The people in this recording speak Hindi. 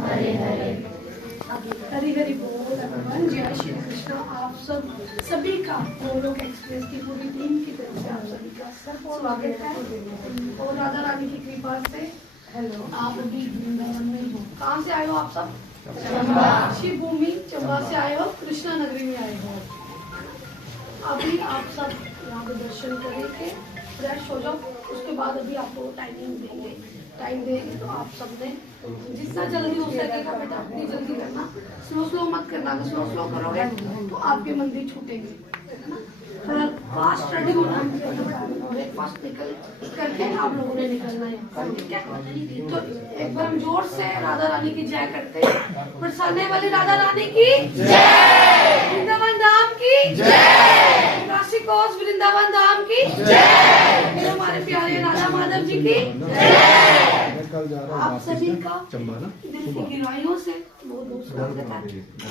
हरे हरे। हरी हरी बोल भगवान। जय श्री कृष्ण। आप सभी का गोलोक एक्सप्रेस की पूरी टीम की तरफ से आप सभी का स्वागत है। और राधा रानी की कृपा से हेलो, आप अभी वृंदावन में हो। कहाँ से आए हो आप सब? चंबा। शिव भूमि चंबा से आए हो, कृष्णा नगरी में आए हो। अभी आप सब यहाँ पे दर्शन करेंगे, फ्रेश हो जाओ। उसके बाद अभी आपको टाइम देंगे तो आप सबने जितना जल्दी हो सकेगा बेटा उतनी जल्दी करना। स्लो मत करना। अगर स्लो करोगे तो आपके मंदिर छूटेंगे, है ना। थोड़ा फास्ट रेडी होना। ब्रेकफास्ट निकल करके आप लोगों ने निकलना है, ठीक है। तो एक बार जोर से राधा रानी की जय करते हैं। बरसाने वाली राधा रानी की जय। वृंदावन धाम की जय। काशी कोस वृंदावन धाम की जय। हमारे प्यारे राधा माधव जी की जय। आप सभी का दिल की गहराइयों से बहुत बहुत स्वागत है।